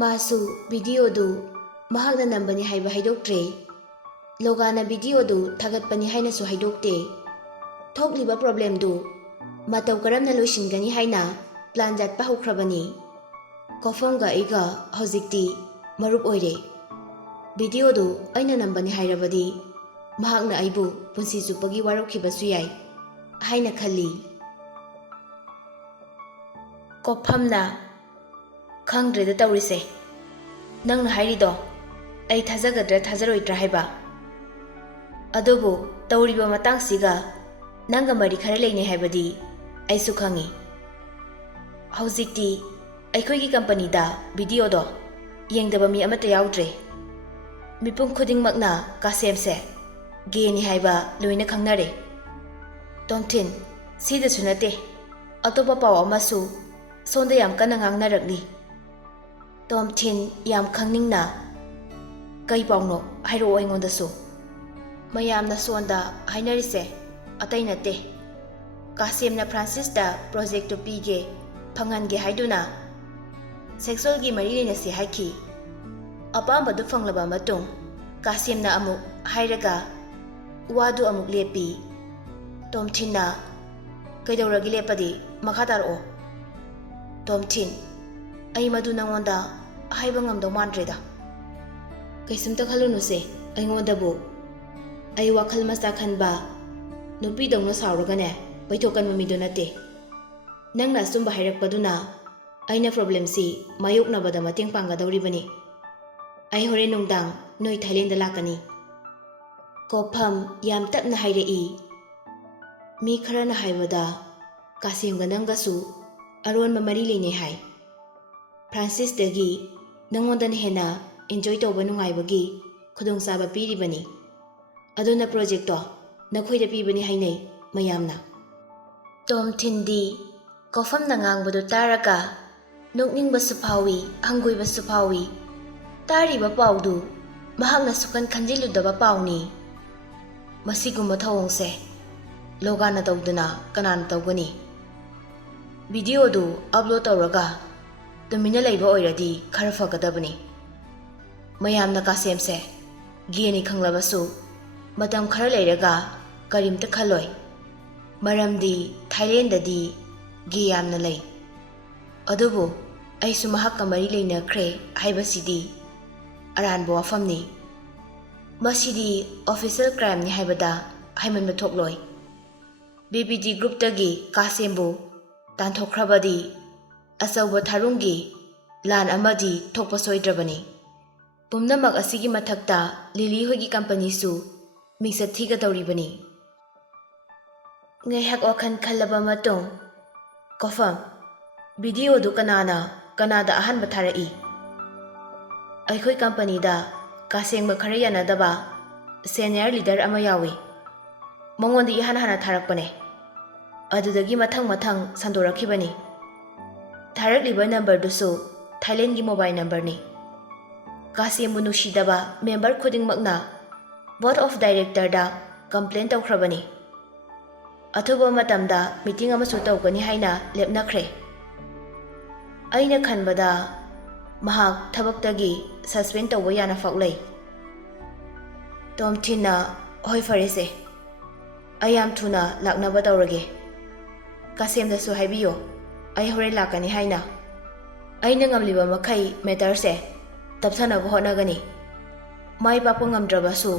ꯃꯥꯁꯨ ꯚꯤꯗꯤꯑꯣꯗꯨ ꯃꯍꯥꯛꯅ ꯅꯝꯕꯅꯤ ꯍꯥꯏꯕ ꯍꯥꯏꯗꯣꯛꯇ꯭ꯔꯦ꯫ ꯂꯣꯒꯥꯅ ꯚꯤꯗꯤꯑꯣꯗꯨ ꯊꯥꯒꯠꯄꯅꯤ ꯍꯥꯏꯅꯁꯨ ꯍꯥꯏꯗꯣꯛꯇꯦ꯫ ꯊꯣꯛꯂꯤꯕ ꯄ꯭ꯔꯣꯕ꯭ꯂꯦꯝꯗꯨ ꯃꯇꯧ ꯀꯔꯝꯅ ꯂꯣꯏꯁꯤꯟꯒꯅꯤ ꯍꯥꯏꯅ ꯄ꯭ꯂꯥꯟ ꯌꯥꯠꯄ ꯍꯧꯈ꯭ꯔꯕꯅꯤ꯫ ꯀꯣꯐꯝꯒ ꯑꯩꯒ ꯍꯧꯖꯤꯛꯇꯤ ꯃꯔꯨꯞ ꯑꯣꯏꯔꯦ꯫ ꯚꯤꯗꯤꯑꯣꯗꯨ ꯑꯩꯅ ꯅꯝꯕꯅꯤ ꯍꯥꯏꯔꯕꯗꯤ ꯃꯍꯥꯛꯅ ꯑꯩꯕꯨ ꯄꯨꯟꯁꯤ ꯆꯨꯞꯄꯒꯤ ꯋꯥꯔꯧꯈꯤꯕꯁꯨ ꯌꯥꯏ ꯍꯥꯏꯅ ꯈꯜꯂꯤ꯫ ꯀꯣꯐꯝꯅ ꯈꯪꯗ꯭ꯔꯦꯗ ꯇꯧꯔꯤꯁꯦ꯫ ꯅꯪꯅ ꯍꯥꯏꯔꯤꯗꯣ ꯑꯩ ꯊꯥꯖꯒꯗ꯭ꯔꯥ ꯊꯥꯖꯔꯣꯏꯗ꯭ꯔꯥ ꯍꯥꯏꯕ꯫ ꯑꯗꯨꯕꯨ ꯇꯧꯔꯤꯕ ꯃꯇꯥꯡꯁꯤꯒ ꯅꯪꯒ ꯃꯔꯤ ꯈꯔ ꯂꯩꯅꯩ ꯍꯥꯏꯕꯗꯤ ꯑꯩꯁꯨ ꯈꯪꯉꯤ꯫ ꯍꯧꯖꯤꯛꯇꯤ ꯑꯩꯈꯣꯏꯒꯤ ꯀꯝꯄꯅꯤꯗ ꯚꯤꯗꯤꯑꯣꯗꯣ ꯌꯦꯡꯗꯕ ꯃꯤ ꯑꯃꯠꯇ ꯌꯥꯎꯗ꯭ꯔꯦ꯫ ꯃꯤꯄꯨꯝ ꯈꯨꯗꯤꯡꯃꯛꯅ ꯀꯥꯁꯦꯝꯁꯦ ꯒꯦꯅꯤ ꯍꯥꯏꯕ ꯂꯣꯏꯅ ꯈꯪꯅꯔꯦ꯫ ꯇꯣꯝꯊꯤꯟ, ꯁꯤꯗꯁꯨ ꯅꯠꯇꯦ, ꯑꯇꯣꯞꯄ ꯄꯥꯎ ꯑꯃꯁꯨ ꯁꯣꯟꯗ ꯌꯥꯝ ꯀꯟꯅ ꯉꯥꯡꯅꯔꯛꯂꯤ꯫ ꯇꯣꯝꯊꯤꯟ ꯌꯥꯝ ꯈꯪꯅꯤꯡꯅ, ꯀꯩ ꯄꯥꯎꯅꯣ ꯍꯥꯏꯔꯛꯑꯣ ꯑꯩꯉꯣꯟꯗꯁꯨ꯫ ꯃꯌꯥꯝꯅ ꯁꯣꯟꯗ ꯍꯥꯏꯅꯔꯤꯁꯦ ꯑꯇꯩ ꯅꯠꯇꯦ, ꯀꯥꯁꯦꯝꯅ ꯐ꯭ꯔꯥꯟꯁꯤꯁꯇ ꯄ꯭ꯔꯣꯖꯦꯛꯇꯨ ꯄꯤꯒꯦ ꯐꯪꯍꯟꯒꯦ ꯍꯥꯏꯗꯨꯅ ꯁꯦꯛꯁꯨꯑꯦꯜꯒꯤ ꯃꯔꯤ ꯂꯩꯅꯁꯤ ꯍꯥꯏꯈꯤ꯫ ꯑꯄꯥꯝꯕꯗꯨ ꯐꯪꯂꯕ ꯃꯇꯨꯡ ꯀꯥꯁꯦꯝꯅ ꯑꯃꯨꯛ ꯍꯥꯏꯔꯒ ꯋꯥꯗꯨ ꯑꯃꯨꯛ ꯂꯦꯞꯄꯤ꯫ ꯇꯣꯝꯊꯤꯟꯅ ꯀꯩꯗꯧꯔꯒꯦ ꯂꯦꯞꯄꯗꯤ? ꯃꯈꯥ ꯇꯥꯔꯛꯑꯣ꯫ ꯇꯣꯝꯊꯤꯟ, ꯑꯩ ꯃꯗꯨ ꯅꯉꯣꯟꯗ ꯍꯥꯏꯕ ꯉꯝꯗꯧ ꯃꯥꯟꯗ꯭ꯔꯦꯗ꯫ ꯀꯩꯁꯨꯝꯇ ꯈꯜꯂꯨꯅꯨꯁꯦ ꯑꯩꯉꯣꯟꯗꯕꯨ꯫ ꯑꯩ ꯋꯥꯈꯜ ꯃꯆꯥ ꯈꯟꯕ ꯅꯨꯄꯤꯗꯧꯅ ꯁꯥꯎꯔꯒꯅꯦ ꯄꯩꯊꯣꯛꯀꯟꯕ ꯃꯤꯗꯨ ꯅꯠꯇꯦ꯫ ꯅꯪꯅ ꯑꯆꯨꯝꯕ ꯍꯥꯏꯔꯛꯄꯗꯨꯅ ꯑꯩꯅ ꯄ꯭ꯔꯣꯕ꯭ꯂꯦꯝꯁꯤ ꯃꯥꯌꯣꯛꯅꯕꯗ ꯃꯇꯦꯡ ꯄꯥꯡꯒꯗꯧꯔꯤꯕꯅꯤ꯫ ꯑꯩ ꯍꯣꯔꯦꯟ ꯅꯨꯡꯗꯥꯡ ꯅꯣꯏ ꯊꯥꯏꯂꯦꯟꯗ ꯂꯥꯛꯀꯅꯤ꯫ ꯀꯣꯐꯝ ꯌꯥꯝ ꯇꯞꯅ ꯍꯥꯏꯔꯛꯏ꯫ ꯃꯤ ꯈꯔꯅ ꯍꯥꯏꯕꯗ ꯀꯥꯁꯦꯝꯒ ꯅꯪꯒꯁꯨ ꯑꯔꯣꯟꯕ ꯃꯔꯤ ꯂꯩꯅꯩ ꯍꯥꯏ꯫ ꯐ꯭ꯔꯥꯟꯁꯤꯁꯇꯒꯤ ꯅꯪꯉꯣꯟꯗꯅ ꯍꯦꯟꯅ ꯑꯦꯟꯖꯣꯏ ꯇꯧꯕ ꯅꯨꯡꯉꯥꯏꯕꯒꯤ ꯈꯨꯗꯣꯡꯆꯥꯕ ꯄꯤꯔꯤꯕꯅꯤ꯫ ꯑꯗꯨꯅ ꯄ꯭ꯔꯣꯖꯦꯛꯇꯣ ꯅꯈꯣꯏꯗ ꯄꯤꯕꯅꯤ ꯍꯥꯏꯅꯩ ꯃꯌꯥꯝꯅ꯫ ꯇꯣꯝꯊꯤꯟꯗꯤ ꯀꯣꯐꯝꯅ ꯉꯥꯡꯕꯗꯨ ꯇꯥꯔꯒ ꯅꯣꯛꯅꯤꯡꯕꯁꯨ ꯐꯥꯎꯏ, ꯍꯪꯒꯣꯏꯕꯁꯨ ꯐꯥꯎꯏ꯫ ꯇꯥꯔꯤꯕ ꯄꯥꯎꯗꯨ ꯃꯍꯥꯛꯅ ꯁꯨꯛꯈꯟ ꯈꯟꯖꯤꯜꯂꯨꯗꯕ ꯄꯥꯎꯅꯤ꯫ ꯃꯁꯤꯒꯨꯝꯕ ꯊꯧꯑꯣꯡꯁꯦ ꯂꯣꯒꯥꯅ ꯇꯧꯗꯅ ꯀꯅꯥꯅ ꯇꯧꯒꯅꯤ? ꯚꯤꯗꯤꯑꯣꯗꯨ ꯑꯞꯂꯣꯗ ꯇꯧꯔꯒ ꯇꯨꯃꯤꯟꯅ ꯂꯩꯕ ꯑꯣꯏꯔꯗꯤ ꯈꯔ ꯐꯒꯗꯕꯅꯤ꯫ ꯃꯌꯥꯝꯅ ꯀꯥꯁꯦꯝꯁꯦ ꯒꯦꯅꯤ ꯈꯪꯂꯕꯁꯨ ꯃꯇꯝ ꯈꯔ ꯂꯩꯔꯒ ꯀꯔꯤꯝꯇ ꯈꯜꯂꯣꯏ꯫ ꯃꯔꯝꯗꯤ ꯊꯥꯏꯂꯦꯟꯗꯗꯤ ꯒꯦ ꯌꯥꯝꯅ ꯂꯩ꯫ ꯑꯗꯨꯕꯨ ꯑꯩꯁꯨ ꯃꯍꯥꯛꯀ ꯃꯔꯤ ꯂꯩꯅꯈ꯭ꯔꯦ ꯍꯥꯏꯕꯁꯤꯗꯤ ꯑꯔꯥꯟꯕ ꯋꯥꯐꯝꯅꯤ꯫ ꯃꯁꯤꯗꯤ ꯑꯣꯐꯤꯁꯤꯌꯦꯜ ꯀ꯭ꯔꯥꯏꯝꯅꯤ ꯍꯥꯏꯕꯗ ꯍꯥꯏꯃꯟꯕ ꯊꯣꯛꯂꯣꯏ꯫ ꯕꯤꯕꯤꯗꯤ ꯒ꯭ꯔꯨꯞꯇꯒꯤ ꯀꯥꯁꯦꯝꯕꯨ ꯇꯥꯟꯊꯣꯛꯈ꯭ꯔꯕꯗꯤ ꯑꯆꯧꯕ ꯊꯥꯔꯨꯡꯒꯤ ꯂꯥꯟ ꯑꯃꯗꯤ ꯊꯣꯛꯄ ꯁꯣꯏꯗ꯭ꯔꯕꯅꯤ꯫ ꯄꯨꯝꯅꯃꯛ ꯑꯁꯤꯒꯤ ꯃꯊꯛꯇ ꯂꯤꯂꯤ ꯍꯣꯏꯒꯤ ꯀꯝꯄꯅꯤꯁꯨ ꯃꯤꯡꯆꯠ ꯊꯤꯒꯗꯧꯔꯤꯕꯅꯤ꯫ ꯉꯥꯏꯍꯥꯛ ꯋꯥꯈꯜ ꯈꯜꯂꯕ ꯃꯇꯨꯡ ꯀꯣꯐꯝ, ꯚꯤꯗꯤꯑꯣꯗꯨ ꯀꯅꯥꯗ ꯑꯍꯥꯟꯕ ꯊꯥꯔꯛꯏ? ꯑꯩꯈꯣꯏ ꯀꯝꯄꯅꯤꯗ ꯀꯥꯁꯦꯝꯒ ꯈꯔ ꯌꯥꯅꯗꯕ ꯁꯦꯅꯤꯌꯔ ꯂꯤꯗꯔ ꯑꯃ ꯌꯥꯎꯏ꯫ ꯃꯉꯣꯟꯗ ꯏꯍꯥꯟ ꯍꯥꯟꯅ ꯊꯥꯔꯛꯄꯅꯦ꯫ ꯑꯗꯨꯗꯒꯤ ꯃꯊꯪ ꯁꯟꯗꯣꯔꯛꯈꯤꯕꯅꯤ꯫ ꯊꯥꯔꯛꯂꯤꯕ ꯅꯝꯕꯔꯗꯨꯁꯨ ꯊꯥꯏꯂꯦꯟꯒꯤ ꯃꯣꯕꯥꯏꯜ ꯅꯝꯕꯔꯅꯤ꯫ ꯀꯥꯁꯦꯝꯕꯨ ꯅꯨꯡꯁꯤꯗꯕ ꯃꯦꯝꯕꯔ ꯈꯨꯗꯤꯡꯃꯛꯅ ꯕꯣꯔꯗ ꯑꯣꯐ ꯗꯥꯏꯔꯦꯛꯇꯔꯗ ꯀꯝꯄ꯭ꯂꯦꯟ ꯇꯧꯈ꯭ꯔꯕꯅꯤ꯫ ꯑꯊꯨꯕ ꯃꯇꯝꯗ ꯃꯤꯇꯤꯡ ꯑꯃꯁꯨ ꯇꯧꯒꯅꯤ ꯍꯥꯏꯅ ꯂꯦꯞꯅꯈ꯭ꯔꯦ꯫ ꯑꯩꯅ ꯈꯟꯕꯗ ꯃꯍꯥꯛ ꯊꯕꯛꯇꯒꯤ ꯁꯁꯄꯦꯟ ꯇꯧꯕ ꯌꯥꯅꯐꯥꯎ ꯂꯩ꯫ ꯇꯣꯝꯊꯤꯟꯅ ꯍꯣꯏ ꯐꯔꯦꯁꯦ, ꯑꯩ ꯌꯥꯝ ꯊꯨꯅ ꯂꯥꯛꯅꯕ ꯇꯧꯔꯒꯦ꯫ ꯀꯥꯁꯦꯝꯗꯁꯨ ꯍꯥꯏꯕꯤꯌꯣ ꯑꯩ ꯍꯣꯔꯦꯟ ꯂꯥꯛꯀꯅꯤ ꯍꯥꯏꯅ꯫ ꯑꯩꯅ ꯉꯝꯂꯤꯕ ꯃꯈꯩ ꯃꯦꯇꯔꯁꯦ ꯇꯞꯊꯅꯕ ꯍꯣꯠꯅꯒꯅꯤ꯫ ꯃꯥꯏ ꯄꯥꯛꯄ ꯉꯝꯗ꯭ꯔꯕꯁꯨ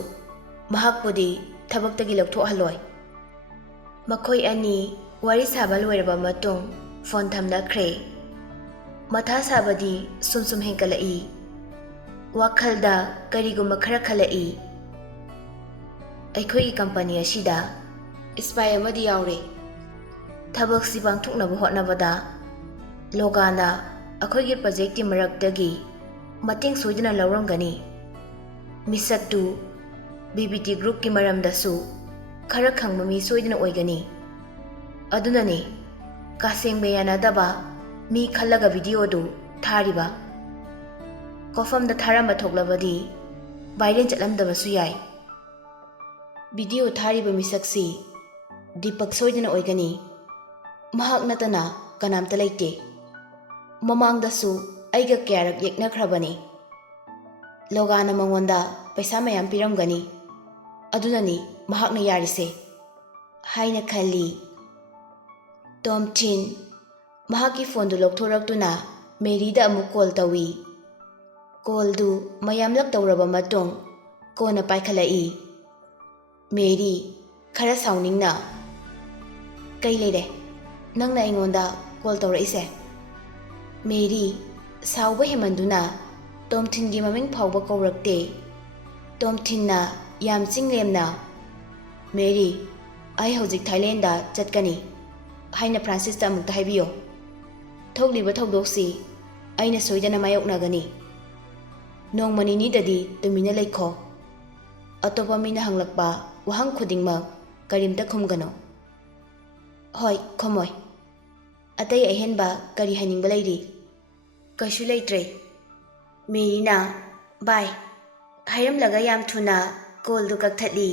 ꯃꯍꯥꯛꯄꯨꯗꯤ ꯊꯕꯛꯇꯒꯤ ꯂꯧꯊꯣꯛꯍꯜꯂꯣꯏ꯫ ꯃꯈꯣꯏ ꯑꯅꯤ ꯋꯥꯔꯤ ꯁꯥꯕ ꯂꯣꯏꯔꯕ ꯃꯇꯨꯡ ꯐꯣꯟ ꯊꯝꯅꯈ꯭ꯔꯦ꯫ ꯃꯊꯥ ꯁꯥꯕꯗꯤ ꯁꯨꯝ ꯍꯦꯟꯒꯠꯂꯛꯏ꯫ ꯋꯥꯈꯜꯗ ꯀꯔꯤꯒꯨꯝꯕ ꯈꯔ ꯈꯜꯂꯛꯏ꯫ ꯑꯩꯈꯣꯏꯒꯤ ꯀꯝꯄꯅꯤ ꯑꯁꯤꯗ ꯁ꯭ꯄꯥꯏ ꯑꯃꯗꯤ ꯌꯥꯎꯔꯦ꯫ ꯊꯕꯛꯁꯤ ꯄꯥꯡꯊꯣꯛꯅꯕ ꯍꯣꯠꯅꯕꯗ ꯂꯣꯒꯥꯅ ꯑꯩꯈꯣꯏꯒꯤ ꯄ꯭ꯔꯣꯖꯦꯛꯀꯤ ꯃꯔꯛꯇꯒꯤ ꯃꯇꯦꯡ ꯁꯣꯏꯗꯅ ꯂꯧꯔꯝꯒꯅꯤ꯫ ꯃꯤꯁꯛꯇꯨ ꯕꯤꯕꯤꯇꯤ ꯒ꯭ꯔꯨꯞꯀꯤ ꯃꯔꯝꯗꯁꯨ ꯈꯔ ꯈꯪꯕ ꯃꯤ ꯁꯣꯏꯗꯅ ꯑꯣꯏꯒꯅꯤ꯫ ꯑꯗꯨꯅꯅꯤ ꯀꯥꯁꯦꯝꯒ ꯌꯥꯅꯗꯕ ꯃꯤ ꯈꯜꯂꯒ ꯚꯤꯗꯤꯑꯣꯗꯨ ꯊꯥꯔꯤꯕ꯫ ꯀꯣꯐꯝꯗ ꯊꯥꯔꯝꯕ ꯊꯣꯛꯂꯕꯗꯤ ꯚꯥꯏꯔꯦꯜ ꯆꯠꯂꯝꯗꯕꯁꯨ ꯌꯥꯏ꯫ ꯚꯤꯗꯤꯑꯣ ꯊꯥꯔꯤꯕ ꯃꯤꯁꯛꯁꯤ ꯗꯤꯄꯛ ꯁꯣꯏꯗꯅ ꯑꯣꯏꯒꯅꯤ꯫ ꯃꯍꯥꯛ ꯅꯠꯇꯅ ꯀꯅꯥꯝꯇ ꯂꯩꯇꯦ꯫ ꯃꯃꯥꯡꯗꯁꯨ ꯑꯩꯒ ꯀꯌꯥꯔꯛ ꯌꯦꯛꯅꯈ꯭ꯔꯕꯅꯤ꯫ ꯂꯣꯒꯥꯅ ꯃꯉꯣꯟꯗ ꯄꯩꯁꯥ ꯃꯌꯥꯝ ꯄꯤꯔꯝꯒꯅꯤ, ꯑꯗꯨꯅꯅꯤ ꯃꯍꯥꯛꯅ ꯌꯥꯔꯤꯁꯦ ꯍꯥꯏꯅ ꯈꯜꯂꯤ꯫ ꯇꯣꯝꯊꯤꯟ ꯃꯍꯥꯛꯀꯤ ꯐꯣꯟꯗꯨ ꯂꯧꯊꯣꯔꯛꯇꯨꯅ ꯃꯦꯔꯤꯗ ꯑꯃꯨꯛ ꯀꯣꯜ ꯇꯧꯏ꯫ ꯀꯣꯜꯗꯨ ꯃꯌꯥꯝꯂꯛ ꯇꯧꯔꯕ ꯃꯇꯨꯡ ꯀꯣꯟꯅ ꯄꯥꯏꯈꯠꯂꯛꯏ꯫ ꯃꯦꯔꯤ ꯈꯔ ꯁꯥꯎꯅꯤꯡꯅ, "ꯀꯩ ꯂꯩꯔꯦ? ꯅꯪꯅ ꯑꯩꯉꯣꯟꯗ ꯀꯣꯜ ꯇꯧꯔꯛꯏꯁꯦ?" ꯃꯦꯔꯤ ꯁꯥꯎꯕ ꯍꯦꯃꯟꯗꯨꯅ ꯇꯣꯝꯊꯤꯟꯒꯤ ꯃꯃꯤꯡ ꯐꯥꯎꯕ ꯀꯧꯔꯛꯇꯦ꯫ ꯇꯣꯝꯊꯤꯟꯅ ꯌꯥꯝ ꯆꯤꯡꯂꯦꯝꯅ, "ꯃꯦꯔꯤ, ꯑꯩ ꯍꯧꯖꯤꯛ ꯊꯥꯏꯂꯦꯟꯗ ꯆꯠꯀꯅꯤ ꯍꯥꯏꯅ ꯐ꯭ꯔꯥꯟꯁꯤꯁꯇ ꯑꯃꯨꯛꯇ ꯍꯥꯏꯕꯤꯌꯣ꯫ ꯊꯣꯛꯂꯤꯕ ꯊꯧꯗꯣꯛꯁꯤ ꯑꯩꯅ ꯁꯣꯏꯗꯅ ꯃꯥꯌꯣꯛꯅꯒꯅꯤ꯫ ꯅꯣꯡꯃ ꯅꯤꯅꯤꯗꯗꯤ ꯇꯨꯃꯤꯟꯅ ꯂꯩꯈꯣ꯫ ꯑꯇꯣꯞꯄ ꯃꯤꯅ ꯍꯪꯂꯛꯄ ꯋꯥꯍꯪ ꯈꯨꯗꯤꯡꯃꯛ ꯀꯔꯤꯝꯇ ꯈꯨꯝꯒꯅꯨ." "ꯍꯣꯏ, ꯈꯨꯝꯃꯣꯏ꯫ ꯑꯇꯩ ꯑꯍꯦꯟꯕ ꯀꯔꯤ ꯍꯥꯏꯅꯤꯡꯕ ꯂꯩꯔꯤ?" "ꯀꯩꯁꯨ ꯂꯩꯇ꯭ꯔꯦ." ꯃꯦꯔꯤꯅ "ꯕꯥꯏ" ꯍꯥꯏꯔꯝꯂꯒ ꯌꯥꯝ ꯊꯨꯅ ꯀꯣꯜꯗꯨ ꯀꯛꯊꯠꯂꯤ꯫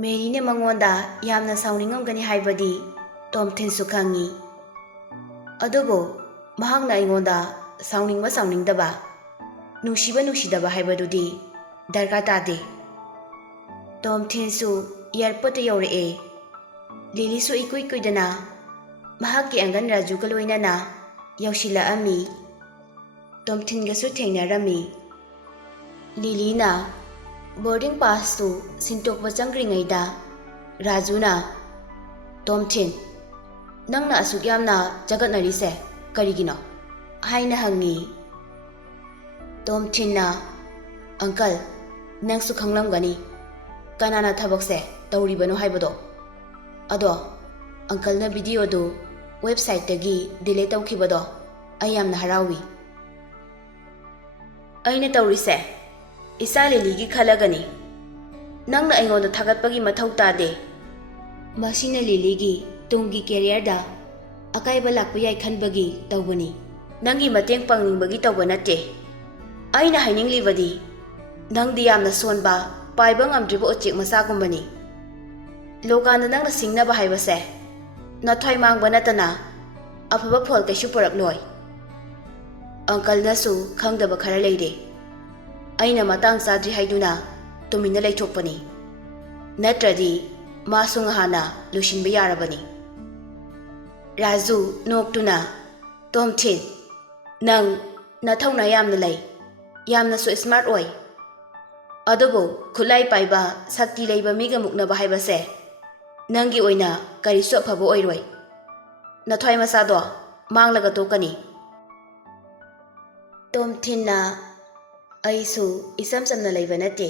ꯃꯦꯔꯤꯅ ꯃꯉꯣꯟꯗ ꯌꯥꯝꯅ ꯁꯥꯎꯅꯤꯡꯉꯝꯒꯅꯤ ꯍꯥꯏꯕꯗꯤ ꯇꯣꯝꯊꯤꯟꯁꯨ ꯈꯪꯏ꯫ ꯑꯗꯨꯕꯨ ꯃꯍꯥꯛꯅ ꯑꯩꯉꯣꯟꯗ ꯁꯥꯎꯅꯤꯡꯕ ꯁꯥꯎꯅꯤꯡꯗꯕ, ꯅꯨꯡꯁꯤꯕ ꯅꯨꯡꯁꯤꯗꯕ ꯍꯥꯏꯕꯗꯨꯗꯤ ꯗꯔꯀꯥꯔ ꯇꯥꯗꯦ꯫ ꯇꯣꯝꯊꯤꯟꯁꯨ ꯏꯌꯥꯔꯄꯣꯔꯠꯇ ꯌꯧꯔꯛꯑꯦ꯫ ꯂꯤꯂꯤꯁꯨ ꯏꯀꯨꯏ ꯀꯨꯏꯗꯅ ꯃꯍꯥꯛꯀꯤ ꯑꯪꯒꯟ ꯔꯥꯖꯨꯒ ꯂꯣꯏꯅꯅ ꯌꯧꯁꯤꯜꯂꯛꯑꯝꯃꯤ꯫ ꯇꯣꯝꯊꯤꯟꯒꯁꯨ ꯊꯦꯡꯅꯔꯝꯃꯤ꯫ ꯂꯤꯂꯤꯅ ꯕꯣꯔꯗꯤꯡ ꯄꯥꯁꯇꯨ ꯁꯤꯟꯇꯣꯛꯄ ꯆꯪꯈ꯭ꯔꯤꯉꯩꯗ ꯔꯥꯖꯨꯅ, "ꯇꯣꯝꯊꯤꯟ, ꯅꯪꯅ ꯑꯁꯨꯛ ꯌꯥꯝꯅ ꯆꯒꯠꯅꯔꯤꯁꯦ ꯀꯔꯤꯒꯤꯅꯣ?" ꯍꯥꯏꯅ ꯍꯪꯉꯤ꯫ ꯇꯣꯝꯊꯤꯟꯅ, "ꯑꯪꯀꯜ, ꯅꯪꯁꯨ ꯈꯪꯂꯝꯒꯅꯤ ꯀꯅꯥꯅ ꯊꯕꯛꯁꯦ ꯇꯧꯔꯤꯕꯅꯣ ꯍꯥꯏꯕꯗꯣ꯫ ꯑꯗꯣ ꯑꯪꯀꯜꯅ ꯚꯤꯗꯤꯑꯣꯗꯨ ꯋꯦꯕꯁꯥꯏꯠꯇꯒꯤ ꯗꯤꯂꯦꯠ ꯇꯧꯈꯤꯕꯗꯣ ꯑꯩ ꯌꯥꯝꯅ ꯍꯔꯥꯎꯏ꯫ ꯑꯩꯅ ꯇꯧꯔꯤꯁꯦ ꯏꯆꯥ ꯂꯤꯂꯤꯒꯤ ꯈꯜꯂꯒꯅꯤ꯫ ꯅꯪꯅ ꯑꯩꯉꯣꯟꯗ ꯊꯥꯒꯠꯄꯒꯤ ꯃꯊꯧ ꯇꯥꯗꯦ꯫ ꯃꯁꯤꯅ ꯂꯤꯂꯤꯒꯤ ꯇꯨꯡꯒꯤ ꯀꯦꯔꯤꯌꯔꯗ ꯑꯀꯥꯏꯕ ꯂꯥꯛꯄ ꯌꯥꯏ ꯈꯟꯕꯒꯤ ꯇꯧꯕꯅꯤ꯫ ꯅꯪꯒꯤ ꯃꯇꯦꯡ ꯄꯥꯡꯅꯤꯡꯕꯒꯤ ꯇꯧꯕ ꯅꯠꯇꯦ꯫ ꯑꯩꯅ ꯍꯥꯏꯅꯤꯡꯂꯤꯕꯗꯤ ꯅꯪꯗꯤ ꯌꯥꯝꯅ ꯁꯣꯟꯕ, ꯄꯥꯏꯕ ꯉꯝꯗ꯭ꯔꯤꯕ ꯎꯆꯦꯛ ꯃꯆꯥꯒꯨꯝꯕꯅꯤ꯫ ꯂꯣꯒꯥꯟꯗ ꯅꯪꯅ ꯁꯤꯡꯅꯕ ꯍꯥꯏꯕꯁꯦ ꯅꯊ꯭ꯋꯥꯏ ꯃꯥꯡꯕ ꯅꯠꯇꯅ ꯑꯐꯕ ꯐꯣꯜ ꯀꯩꯁꯨ ꯄꯨꯔꯛꯂꯣꯏ꯫ ꯑꯪꯀꯜꯅꯁꯨ ꯈꯪꯗꯕ ꯈꯔ ꯂꯩꯔꯦ꯫ ꯑꯩꯅ ꯃꯇꯥꯡ ꯆꯥꯗ꯭ꯔꯤ ꯍꯥꯏꯗꯨꯅ ꯇꯨꯃꯤꯟꯅ ꯂꯩꯊꯣꯛꯄꯅꯤ꯫ ꯅꯠꯇ꯭ꯔꯗꯤ ꯃꯥꯁꯨ ꯉꯍꯥꯟꯅ ꯂꯣꯏꯁꯤꯟꯕ ꯌꯥꯔꯕꯅꯤ." ꯔꯥꯖꯨ ꯅꯣꯛꯇꯨꯅ, "ꯇꯣꯝꯊꯤꯟ, ꯅꯪ ꯅꯊꯧꯅꯥ ꯌꯥꯝꯅ ꯂꯩ, ꯌꯥꯝꯅꯁꯨ ꯁ꯭ꯃꯥꯔꯠ ꯑꯣꯏ꯫ ꯑꯗꯨꯕꯨ ꯈꯨꯠꯂꯥꯏ ꯄꯥꯏꯕ, ꯁꯛꯇꯤ ꯂꯩꯕ ꯃꯤꯒ ꯃꯨꯛꯅꯕ ꯍꯥꯏꯕꯁꯦ ꯅꯪꯒꯤ ꯑꯣꯏꯅ ꯀꯔꯤꯁꯨ ꯑꯐꯕ ꯑꯣꯏꯔꯣꯏ꯫ ꯅꯊ꯭ꯋꯥꯏ ꯃꯆꯥꯗꯣ ꯃꯥꯡꯂꯒ ꯇꯣꯛꯀꯅꯤ." ꯇꯣꯝꯊꯤꯟꯅ, "ꯑꯩꯁꯨ ꯏꯆꯝ ꯆꯝꯅ ꯂꯩꯕ ꯅꯠꯇꯦ,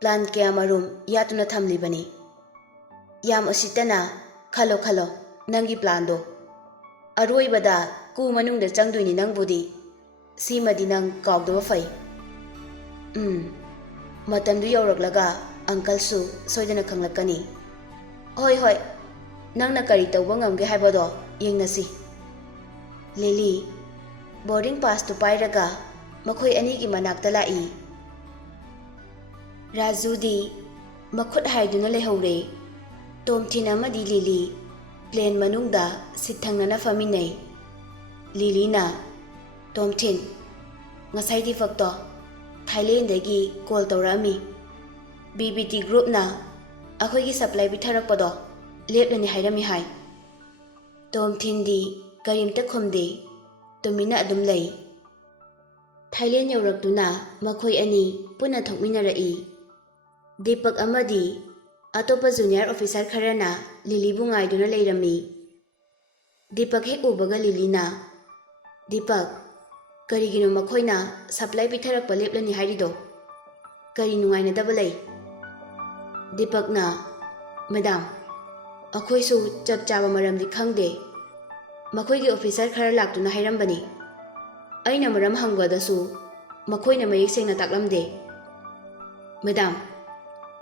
ꯄ꯭ꯂꯥꯟ ꯀꯌꯥꯃꯔꯨꯝ ꯌꯥꯠꯇꯨꯅ ꯊꯝꯂꯤꯕꯅꯤ꯫ ꯌꯥꯝ ꯎꯁꯤꯠꯇꯅ ꯈꯜꯂꯣ ꯅꯪꯒꯤ ꯄ꯭ꯂꯥꯟꯗꯣ꯫ ꯑꯔꯣꯏꯕꯗ ꯀꯨ ꯃꯅꯨꯡꯗ ꯆꯪꯗꯣꯏꯅꯤ ꯅꯪꯕꯨꯗꯤ꯫ ꯁꯤꯃꯗꯤ ꯅꯪ ꯀꯥꯎꯗꯕ ꯐꯩ." ꯃꯇꯝꯗꯨ ꯌꯧꯔꯛꯂꯒ ꯑꯪꯀꯜꯁꯨ ꯁꯣꯏꯗꯅ ꯈꯪꯂꯛꯀꯅꯤ." ꯍꯣꯏ, ꯅꯪꯅ ꯀꯔꯤ ꯇꯧꯕ ꯉꯝꯒꯦ ꯍꯥꯏꯕꯗꯣ ꯌꯦꯡꯅꯁꯤ." ꯂꯤꯂꯤ ꯕꯣꯔꯗꯤꯡ ꯄꯥꯁꯇꯨ ꯄꯥꯏꯔꯒ ꯃꯈꯣꯏ ꯑꯅꯤꯒꯤ ꯃꯅꯥꯛꯇ ꯂꯥꯛꯏ꯫ ꯔꯥꯖꯨꯗꯤ ꯃꯈꯨꯠ ꯍꯥꯏꯗꯨꯅ ꯂꯩꯍꯧꯔꯦ꯫ ꯇꯣꯝꯊꯤꯟ ꯑꯃꯗꯤ ꯂꯤꯂꯤ ꯄ꯭ꯂꯦꯟ ꯃꯅꯨꯡꯗ ꯁꯤꯠ ꯊꯪꯅꯅ ꯐꯝꯃꯤꯟꯅꯩ꯫ ꯂꯤꯂꯤꯅ, "ꯇꯣꯝꯊꯤꯟ, ꯉꯁꯥꯏ ꯗꯤꯄꯛꯇꯣ ꯊꯥꯏꯂꯦꯟꯗꯒꯤ ꯀꯣꯜ ꯇꯧꯔꯛꯑꯝꯃꯤ꯫ BBT ꯒ꯭ꯔꯨꯞꯅ ꯑꯩꯈꯣꯏꯒꯤ ꯁꯄ꯭ꯂꯥꯏ ꯄꯤꯊꯔꯛꯄꯗꯣ ꯂꯦꯞꯂꯅꯤ ꯍꯥꯏꯔꯝꯃꯤ ꯍꯥꯏ." ꯇꯣꯝꯊꯤꯟꯗꯤ ꯀꯔꯤꯝꯇ ꯈꯨꯝꯗꯦ, ꯇꯨꯃꯤꯟꯅ ꯑꯗꯨꯝ ꯂꯩ꯫ ꯊꯥꯏꯂꯦꯟ ꯌꯧꯔꯛꯇꯨꯅ ꯃꯈꯣꯏ ꯑꯅꯤ ꯄꯨꯟꯅ ꯊꯣꯛꯃꯤꯟꯅꯔꯛꯏ꯫ ꯗꯤꯄꯛ ꯑꯃꯗꯤ ꯑꯇꯣꯞꯄ ꯖꯨꯅꯤꯌꯔ ꯑꯣꯐꯤꯁꯥꯔ ꯈꯔꯅ ꯂꯤꯂꯤꯕꯨ ꯉꯥꯏꯗꯨꯅ ꯂꯩꯔꯝꯃꯤ꯫ ꯗꯤꯄꯛ ꯍꯦꯛ ꯎꯕꯒ ꯂꯤꯂꯤꯅ, "ꯗꯤꯄꯛ, ꯀꯔꯤꯒꯤꯅꯣ ꯃꯈꯣꯏꯅ ꯁꯄ꯭ꯂꯥꯏ ꯄꯤꯊꯔꯛꯄ ꯂꯦꯞꯂꯅꯤ ꯍꯥꯏꯔꯤꯗꯣ? ꯀꯔꯤ ꯅꯨꯡꯉꯥꯏꯅꯗꯕ ꯂꯩ?" ꯗꯤꯄꯛꯅ, "ꯃꯦꯗꯥꯝ, ꯑꯩꯈꯣꯏꯁꯨ ꯆꯞ ꯆꯥꯕ ꯃꯔꯝꯗꯤ ꯈꯪꯗꯦ꯫ ꯃꯈꯣꯏꯒꯤ ꯑꯣꯐꯤꯁꯥꯔ ꯈꯔ ꯂꯥꯛꯇꯨꯅ ꯍꯥꯏꯔꯝꯕꯅꯤ꯫ ꯑꯩꯅ ꯃꯔꯝ ꯍꯪꯕꯗꯁꯨ ꯃꯈꯣꯏꯅ ꯃꯌꯦꯛ ꯁꯦꯡꯅ ꯇꯥꯛꯂꯝꯗꯦ꯫ ꯃꯦꯗꯥꯝ,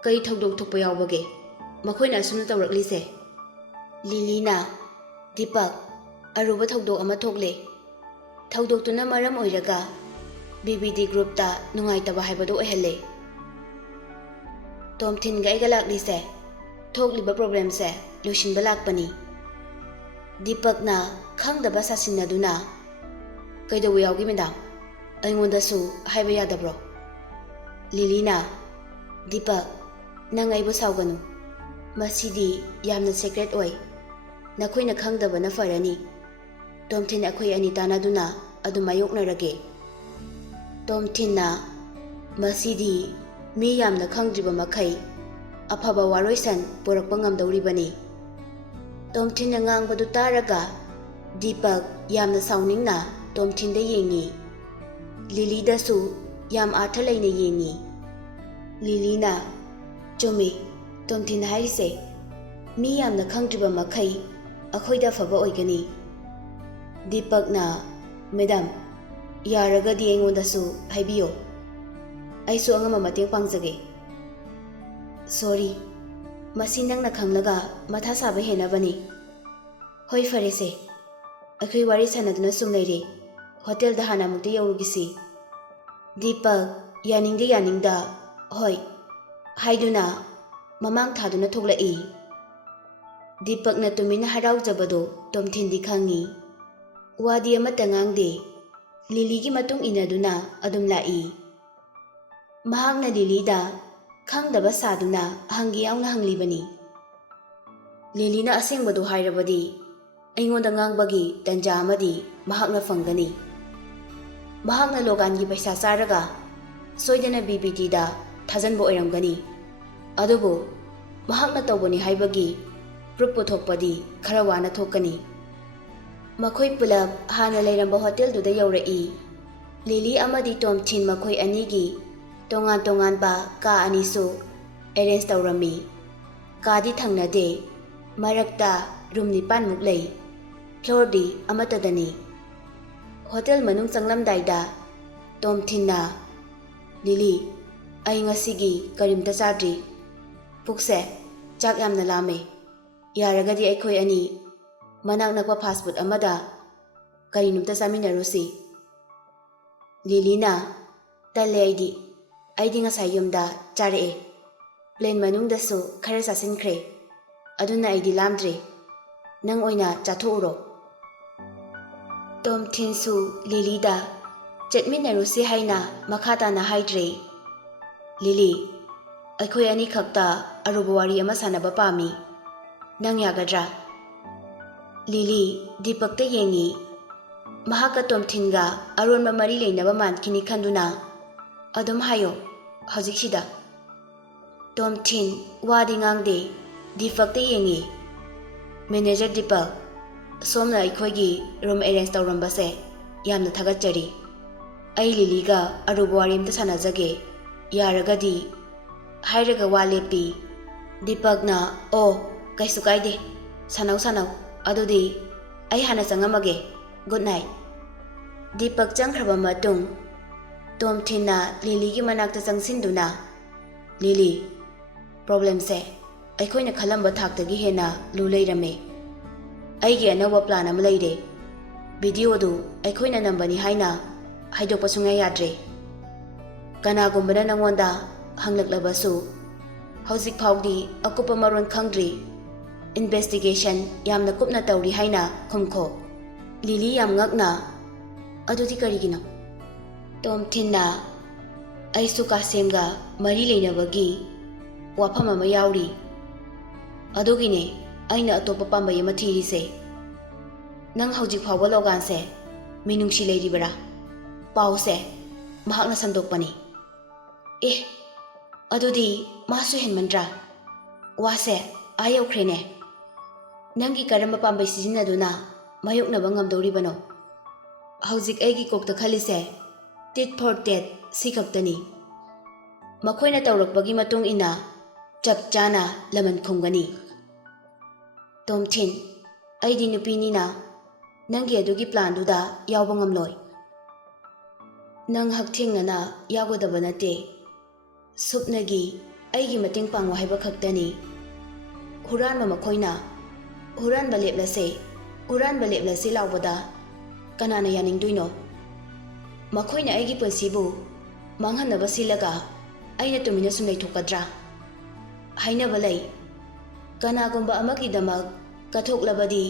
ꯀꯔꯤ ꯊꯧꯗꯣꯛ ꯊꯣꯛꯄ ꯌꯥꯎꯕꯒꯦ ꯃꯈꯣꯏꯅ ꯑꯁꯨꯝꯅ ꯇꯧꯔꯛꯂꯤꯁꯦ?" ꯂꯤꯂꯤꯅ, "ꯗꯤꯄꯛ, ꯑꯔꯨꯕ ꯊꯧꯗꯣꯛ ꯑꯃ ꯊꯣꯛꯂꯦ꯫ ꯊꯧꯗꯣꯛꯇꯨꯅ ꯃꯔꯝ ꯑꯣꯏꯔꯒ BBT ꯒ꯭ꯔꯨꯞꯇ ꯅꯨꯡꯉꯥꯏꯇꯕ ꯍꯥꯏꯕꯗꯨ ꯑꯣꯏꯍꯜꯂꯦ꯫ ꯇꯣꯝꯊꯤꯟꯒ ꯑꯩꯒ ꯂꯥꯛꯂꯤꯁꯦ ꯊꯣꯛꯂꯤꯕ ꯄ꯭ꯔꯣꯕ꯭ꯂꯦꯝꯁꯦ ꯂꯣꯏꯁꯤꯟꯕ ꯂꯥꯛꯄꯅꯤ." ꯗꯤꯄꯛꯅ ꯈꯪꯗꯕ ꯁꯥꯁꯤꯟꯅꯗꯨꯅ, ꯀꯩꯗꯧꯕ ꯌꯥꯎꯒꯦ ꯃꯦꯗꯥꯝ? ꯑꯩꯉꯣꯟꯗꯁꯨ ꯍꯥꯏꯕ ꯌꯥꯗꯕ꯭ꯔꯣ? ꯂꯤꯂꯤꯅ ꯗꯤꯄꯛ, ꯅꯪ ꯑꯩꯕꯨ ꯁꯥꯎꯒꯅꯨ. ꯃꯁꯤꯗꯤ ꯌꯥꯝꯅ ꯁꯦꯀ꯭ꯔꯦꯠ ꯑꯣꯏ. ꯅꯈꯣꯏꯅ ꯈꯪꯗꯕꯅ ꯐꯔꯅꯤ. ꯇꯣꯝꯊꯤꯟ ꯑꯩꯈꯣꯏ ꯑꯅꯤ ꯇꯥꯟꯅꯗꯨꯅ ꯑꯗꯨꯝ ꯃꯥꯌꯣꯛꯅꯔꯒꯦ. ꯇꯣꯝꯊꯤꯟꯅ ꯃꯁꯤꯗꯤ ꯃꯤ ꯌꯥꯝꯅ ꯈꯪꯗ꯭ꯔꯤꯕ ꯃꯈꯩ ꯑꯐꯕ ꯋꯥꯔꯣꯏꯁꯟ ꯄꯨꯔꯛꯄ ꯉꯝꯗꯧꯔꯤꯕꯅꯤ. ꯇꯣꯝꯊꯤꯟꯅ ꯉꯥꯡꯕꯗꯨ ꯇꯥꯔꯒ ꯗꯤꯄꯛ ꯌꯥꯝꯅ ꯁꯥꯎꯅꯤꯡꯅ ꯇꯣꯝꯊꯤꯟꯗ ꯌꯦꯡꯉꯤ. ꯂꯤꯂꯤꯗꯁꯨ ꯌꯥꯝ ꯑꯥꯔꯊ ꯂꯩꯅ ꯌꯦꯡꯉꯤ. ꯂꯤꯂꯤꯅ ꯆꯨꯝꯃꯤ, ꯇꯣꯝꯊꯤꯟ ꯍꯥꯏꯔꯤꯁꯦ. ꯃꯤ ꯌꯥꯝꯅ ꯈꯪꯗ꯭ꯔꯤꯕ ꯃꯈꯩ ꯑꯩꯈꯣꯏꯗ ꯑꯐꯕ ꯑꯣꯏꯒꯅꯤ. ꯗꯤꯄꯛꯅ ꯃꯦꯗꯥꯝ, ꯌꯥꯔꯒꯗꯤ ꯑꯩꯉꯣꯟꯗꯁꯨ ꯍꯥꯏꯕꯤꯌꯣ. ꯑꯩꯁꯨ ꯑꯉꯝꯕ ꯃꯇꯦꯡ ꯄꯥꯡꯖꯒꯦ. ꯁꯣꯔꯤ, ꯃꯁꯤ ꯅꯪꯅ ꯈꯪꯂꯒ ꯃꯊꯥ ꯁꯥꯕ ꯍꯦꯟꯅꯕꯅꯤ. ꯍꯣꯏ ꯐꯔꯦꯁꯦ, ꯑꯩꯈꯣꯏ ꯋꯥꯔꯤ ꯁꯥꯟꯅꯗꯨꯅ ꯁꯨꯝ ꯂꯩꯔꯦ. ꯍꯣꯇꯦꯜꯗ ꯍꯥꯟꯅ ꯑꯃꯨꯛꯇ ꯌꯧꯔꯨꯒꯤꯁꯤ. ꯗꯤꯄꯛ ꯌꯥꯅꯤꯡꯗ ꯌꯥꯅꯤꯡꯗ ꯍꯣꯏ ꯍꯥꯏꯗꯨꯅ ꯃꯃꯥꯡ ꯊꯥꯗꯨꯅ ꯊꯣꯛꯂꯛꯏ. ꯗꯤꯄꯛꯅ ꯇꯨꯃꯤꯟꯅ ꯍꯔꯥꯎꯖꯕꯗꯣ ꯇꯣꯝꯊꯤꯟꯗꯤ ꯈꯪꯉꯤ. ꯋꯥꯗꯤ ꯑꯃꯠꯇ ꯉꯥꯡꯗꯦ. ꯂꯤꯂꯤꯒꯤ ꯃꯇꯨꯡ ꯏꯟꯅꯗꯨꯅ ꯑꯗꯨꯝ ꯂꯥꯛꯏ. ꯃꯍꯥꯛꯅ ꯂꯤꯂꯤꯗ ꯈꯪꯗꯕ ꯁꯥꯗꯨꯅ ꯍꯪꯒꯦ ꯌꯥꯎꯅ ꯍꯪꯂꯤꯕꯅꯤ. ꯂꯤꯂꯤꯅ ꯑꯁꯦꯡꯕꯗꯨ ꯍꯥꯏꯔꯕꯗꯤ ꯑꯩꯉꯣꯟꯗ ꯉꯥꯡꯕꯒꯤ ꯇꯟꯖꯥ ꯑꯃꯗꯤ ꯃꯍꯥꯛꯅ ꯐꯪꯒꯅꯤ. ꯃꯍꯥꯛꯅ ꯂꯣꯒꯥꯟꯒꯤ ꯄꯩꯁꯥ ꯆꯥꯔꯒ ꯁꯣꯏꯗꯅ BBTꯗ ꯊꯥꯖꯟꯕ ꯑꯣꯏꯔꯝꯒꯅꯤ. ꯑꯗꯨꯕꯨ ꯃꯍꯥꯛꯅ ꯇꯧꯕꯅꯤ ꯍꯥꯏꯕꯒꯤ ꯄ꯭ꯔꯨꯞ ꯄꯨꯊꯣꯛꯄꯗꯤ ꯈꯔ ꯋꯥꯅ ꯊꯣꯛꯀꯅꯤ. ꯃꯈꯣꯏ ꯄꯨꯂꯞ ꯍꯥꯟꯅ ꯂꯩꯔꯝꯕ ꯍꯣꯇꯦꯜꯗꯨꯗ ꯌꯧꯔꯛꯏ. ꯂꯤꯂꯤ ꯑꯃꯗꯤ ꯇꯣꯝꯊꯤꯟ ꯃꯈꯣꯏ ꯑꯅꯤꯒꯤ ꯇꯣꯉꯥꯟ ꯇꯣꯉꯥꯟꯕ ꯀꯥ ꯑꯅꯤꯁꯨ ꯑꯦꯔꯦꯟꯖ ꯇꯧꯔꯝꯃꯤ. ꯀꯥꯗꯤ ꯊꯪꯅꯗꯦ. ꯃꯔꯛꯇ ꯔꯨꯝ 9ꯃꯨꯛ ꯂꯩ. ꯐ꯭ꯂꯣꯔꯗꯤ ꯑꯃꯠꯇꯗꯅꯤ. ꯍꯣꯇꯦꯜ ꯃꯅꯨꯡ ꯆꯪꯂꯝꯗꯥꯏꯗ ꯇꯣꯝꯊꯤꯟꯅ ꯂꯤꯂꯤ, ꯑꯩ ꯉꯁꯤꯒꯤ ꯀꯔꯤꯝꯇ ꯆꯥꯗ꯭ꯔꯤ. ꯄꯨꯛꯁꯦ ꯆꯥꯛ ꯌꯥꯝꯅ ꯂꯥꯝꯃꯦ. ꯌꯥꯔꯒꯗꯤ ꯑꯩꯈꯣই ꯑꯅꯤ ꯃꯅꯥꯛ ꯅꯛꯄ ꯐꯥꯁ ꯐꯨꯗ ꯑꯃꯗ ꯀꯔꯤꯅꯣꯝꯇ ꯆꯥꯃꯤꯟꯅꯔꯨꯁꯤ. ꯂꯤꯂꯤꯅ ꯇꯜꯂꯦ ꯑꯩꯗꯤ ꯉꯁꯥꯏ ꯌꯨꯝꯗ ꯆꯥꯔꯛꯑꯦ. ꯄ꯭ꯂꯦꯟ ꯃꯅꯨꯡꯗꯁꯨ ꯈꯔ ꯆꯥꯁꯤꯟꯈ꯭ꯔꯦ. ꯑꯗꯨꯅ ꯑꯩꯗꯤ ꯂꯥꯝꯗ꯭ꯔꯦ. ꯅꯪ ꯑꯣꯏꯅ ꯆꯥꯊꯣꯛꯎꯔꯣ. ꯇꯣꯝꯊꯤꯟꯁꯨ ꯂꯤꯂꯤꯗ ꯆꯠꯃꯤꯟꯅꯔꯨꯁꯤ ꯍꯥꯏꯅ ꯃꯈꯥ ꯇꯥꯅ ꯍꯥꯏꯗ꯭ꯔꯦ. ꯂꯤꯂꯤ, ꯑꯩꯈꯣꯏ ꯑꯅꯤꯈꯛꯇ ꯑꯔꯨꯕ ꯋꯥꯔꯤ ꯑꯃ ꯁꯥꯟꯅꯕ ꯄꯥꯝꯃꯤ. ꯅꯪ ꯌꯥꯒꯗ꯭ꯔꯥ? ꯂꯤꯂꯤ ꯗꯤꯄꯛꯇ ꯌꯦꯡꯉꯤ. ꯃꯍꯥꯛꯀ ꯇꯣꯝꯊꯤꯟꯒ ꯑꯔꯣꯟꯕ ꯃꯔꯤ ꯂꯩꯅꯕ ꯃꯥꯟꯈꯤꯅꯤ ꯈꯟꯗꯨꯅ ꯑꯗꯨꯝ ꯍꯥꯏꯌꯣ ꯍꯧꯖꯤꯛꯁꯤꯗ. ꯇꯣꯝꯊꯤꯟ ꯋꯥꯗꯤ ꯉꯥꯡꯗꯦ. ꯗꯤꯄꯛꯇ ꯌꯦꯡꯉꯤ. ꯃꯦꯅꯦꯖꯔ ꯗꯤꯄꯛ, ꯁꯣꯝꯅ ꯑꯩꯈꯣꯏꯒꯤ ꯔꯨꯝ ꯑꯦꯔꯦꯟꯖ ꯇꯧꯔꯝꯕꯁꯦ ꯌꯥꯝꯅ ꯊꯥꯒꯠꯆꯔꯤ. ꯑꯩ ꯂꯤꯂꯤꯒ ꯑꯔꯨꯕ ꯋꯥꯔꯤ ꯑꯃꯇ ꯁꯥꯟꯅꯖꯒꯦ. ꯌꯥꯔꯒꯗꯤ ꯍꯥꯏꯔꯒ ꯋꯥ ꯂꯦꯞꯄꯤ. ꯗꯤꯄꯛꯅ ꯑꯣ ꯀꯩꯁꯨ ꯀꯥꯏꯗꯦ, ꯁꯥꯟꯅꯧ. ꯑꯗꯨꯗꯤ ꯑꯩ ꯍꯥꯟꯅ ꯆꯪꯉꯝꯃꯒꯦ. Good night. ꯗꯤꯄꯛ ꯆꯪꯈ꯭ꯔꯕ ꯃꯇꯨꯡ ꯇꯣꯝꯊꯤꯟꯅ ꯂꯤꯂꯤꯒꯤ ꯃꯅꯥꯛꯇ ꯆꯪꯁꯤꯟꯗꯨꯅ ꯂꯤꯂꯤ, ꯄ꯭ꯔꯣꯕ꯭ꯂꯦꯝꯁꯦ ꯑꯩꯈꯣꯏꯅ ꯈꯜꯂꯝꯕ ꯊꯥꯛꯇꯒꯤ ꯍꯦꯟꯅ ꯂꯨ ꯂꯩꯔꯝꯃꯦ. ꯑꯩꯒꯤ ꯑꯅꯧꯕ ꯄ꯭ꯂꯥꯟ ꯑꯃ ꯂꯩꯔꯦ. ꯚꯤꯗꯤꯑꯣꯗꯨ ꯑꯩꯈꯣꯏꯅ ꯅꯝꯕꯅꯤ ꯍꯥꯏꯅ ꯍꯥꯏꯗꯣꯛꯄ ꯁꯨꯡꯌꯥ ꯌꯥꯗ꯭ꯔꯦ. ꯀꯅꯥꯒꯨꯝꯕꯅ ꯅꯪꯉꯣꯟꯗ ꯍꯪꯂꯛꯂꯕꯁꯨ ꯍꯧꯖꯤꯛ ꯐꯥꯎꯗꯤ ꯑꯀꯨꯞꯄ ꯃꯔꯣꯜ ꯈꯪꯗ꯭ꯔꯤ. ꯏꯟꯚꯦꯁꯇꯤꯒꯦꯁꯟ ꯌꯥꯝꯅ ꯀꯨꯞꯅ ꯇꯧꯔꯤ ꯍꯥꯏꯅ ꯈꯨꯝꯈꯣ. ꯂꯤꯂꯤ ꯌꯥꯝ ꯉꯛꯅ ꯑꯗꯨꯗꯤ ꯀꯔꯤꯒꯤꯅꯣ? ꯇꯣꯝꯊꯤꯟꯅ ꯑꯩꯁꯨ ꯀꯥꯁꯦꯝꯒ ꯃꯔꯤ ꯂꯩꯅꯕꯒꯤ ꯋꯥꯐꯝ ꯑꯃ ꯌꯥꯎꯔꯤ. ꯑꯗꯨꯒꯤꯅꯦ ꯑꯩꯅ ꯑꯇꯣꯞꯄ ꯄꯥꯝꯕꯩ ꯑꯃ ꯊꯤꯔꯤꯁꯦ. ꯅꯪ ꯍꯧꯖꯤꯛ ꯐꯥꯎꯕ ꯂꯣꯒꯥꯟꯁꯦ ꯃꯤꯅꯨꯡꯁꯤ ꯂꯩꯔꯤꯕꯔꯥ? ꯄꯥꯎꯁꯦ ꯃꯍꯥꯛꯅ ꯁꯟꯗꯣꯛꯄꯅꯤ. ꯑꯗꯨꯗꯤ ꯃꯥꯁꯨ ꯍꯦꯟꯃꯟꯗ꯭ꯔꯥ? ꯋꯥꯁꯦ ꯑꯥ ꯌꯧꯈ꯭ꯔꯦꯅꯦ. ꯅꯪꯒꯤ ꯀꯔꯝꯕ ꯄꯥꯝꯕꯩ ꯁꯤꯖꯤꯟꯅꯗꯨꯅ ꯃꯥꯌꯣꯛꯅꯕ ꯉꯝꯗꯧꯔꯤꯕꯅꯣ? ꯍꯧꯖꯤꯛ ꯑꯩꯒꯤ ꯀꯣꯛꯇ ꯈꯜꯂꯤꯁꯦ ꯇꯤꯠ ꯐꯣꯔ ꯇꯦꯠ ꯁꯤ ꯈꯛꯇꯅꯤ. ꯃꯈꯣꯏꯅ ꯇꯧꯔꯛꯄꯒꯤ ꯃꯇꯨꯡ ꯏꯟꯅ ꯆꯞ ꯆꯥꯅ ꯂꯃꯟ ꯈꯨꯝꯒꯅꯤ. ꯇꯣꯝꯊꯤꯟ, ꯑꯩꯗꯤ ꯅꯨꯄꯤꯅꯤꯅ ꯅꯪꯒꯤ ꯑꯗꯨꯒꯤ ꯄ꯭ꯂꯥꯟꯗꯨꯗ ꯌꯥꯎꯕ ꯉꯝꯂꯣꯏ. ꯅꯪ ꯍꯛꯊꯦꯡꯅꯅ ꯌꯥꯎꯒꯗꯕ ꯅꯠꯇꯦ. ꯁꯨꯞꯅꯒꯤ ꯑꯩꯒꯤ ꯃꯇꯦꯡ ꯄꯥꯡꯉꯨ ꯍꯥꯏꯕ ꯈꯛꯇꯅꯤ. ꯍꯨꯔꯥꯟꯕ ꯃꯈꯣꯏꯅ ꯍꯨꯔꯥꯟꯕ ꯂꯦꯞꯂꯁꯤ ꯂꯥꯎꯕꯗ ꯀꯅꯥꯅ ꯌꯥꯅꯤꯡꯗꯣꯏꯅꯣ? ꯃꯈꯣꯏꯅ ꯑꯩꯒꯤ ꯄꯨꯟꯁꯤꯕꯨ ꯃꯥꯡꯍꯟꯅꯕ ꯁꯤꯜꯂꯒ ꯑꯩꯅ ꯇꯨꯃꯤꯟꯅ ꯁꯨꯝ ꯂꯩꯊꯣꯛꯀꯗ꯭ꯔꯥ? ꯍꯥꯏꯅꯕ ꯂꯩ, ꯀꯅꯥꯒꯨꯝꯕ ꯑꯃꯒꯤꯗꯃꯛ ꯀꯠꯊꯣꯛꯂꯕꯗꯤ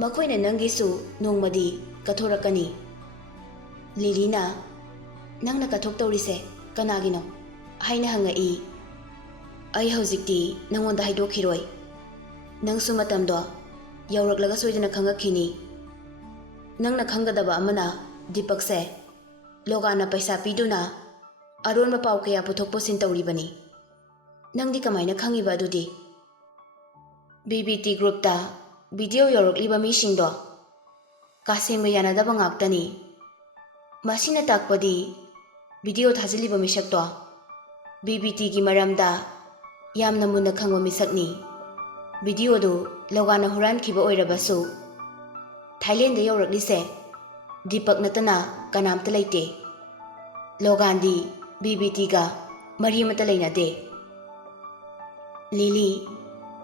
ꯃꯈꯣꯏꯅ ꯅꯪꯒꯤꯁꯨ ꯅꯣꯡꯃꯗꯤ ꯀꯠꯊꯣꯔꯛꯀꯅꯤ. ꯂꯤꯂꯤꯅ ꯅꯪꯅ ꯀꯠꯊꯣꯛꯇꯧꯔꯤꯁꯦ ꯀꯅꯥꯒꯤꯅꯣ ꯍꯥꯏꯅ ꯍꯪꯉꯛꯏ꯫ ꯑꯩ ꯍꯧꯖꯤꯛꯇꯤ ꯅꯪꯉꯣꯟꯗ ꯍꯥꯏꯗꯣꯛꯈꯤꯔꯣꯏ꯫ ꯅꯪꯁꯨ ꯃꯇꯝꯗꯣ ꯌꯧꯔꯛꯂꯒ ꯁꯣꯏꯗꯅ ꯈꯪꯉꯛꯈꯤꯅꯤ꯫ ꯅꯪꯅ ꯈꯪꯒꯗꯕ ꯑꯃꯅ ꯗꯤꯄꯛꯁꯦ ꯂꯣꯒꯥꯅ ꯄꯩꯁꯥ ꯄꯤꯗꯨꯅ ꯑꯔꯣꯟꯕ ꯄꯥꯎ ꯀꯌꯥ ꯄꯨꯊꯣꯛ ꯄꯨꯁꯤꯟ ꯇꯧꯔꯤꯕꯅꯤ꯫ ꯅꯪꯗꯤ ꯀꯃꯥꯏꯅ ꯈꯪꯉꯤꯕ ꯑꯗꯨꯗꯤ? BBT ꯒ꯭ꯔꯨꯞꯇ ꯚꯤꯗꯤꯑꯣ ꯌꯧꯔꯛꯂꯤꯕ ꯃꯤꯁꯤꯡꯗꯣ ꯀꯥꯁꯦꯝꯒ ꯌꯥꯅꯗꯕ ꯉꯥꯛꯇꯅꯤ꯫ ꯃꯁꯤꯅ ꯇꯥꯛꯄꯗꯤ ꯚꯤꯗꯤꯑꯣ ꯊꯥꯖꯤꯜꯂꯤꯕ ꯃꯤꯁꯛꯇꯣ BBTꯒꯤ ꯃꯔꯝꯗ ꯌꯥꯝꯅ ꯃꯨꯟꯅ ꯈꯪꯕ ꯃꯤꯁꯛꯅꯤ꯫ ꯚꯤꯗꯤꯑꯣꯗꯨ ꯂꯣꯒꯥꯅ ꯍꯨꯔꯥꯟꯈꯤꯕ ꯑꯣꯏꯔꯕꯁꯨ ꯊꯥꯏꯂꯦꯟꯗ ꯌꯧꯔꯛꯂꯤꯁꯦ ꯗꯤꯄꯛ ꯅꯠꯇꯅ ꯀꯅꯥꯝꯇ ꯂꯩꯇꯦ꯫ ꯂꯣꯒꯥꯟꯗꯤ BBTꯒ ꯃꯔꯤ ꯑꯃꯠꯇ ꯂꯩꯅꯗꯦ꯫ ꯂꯤꯂꯤ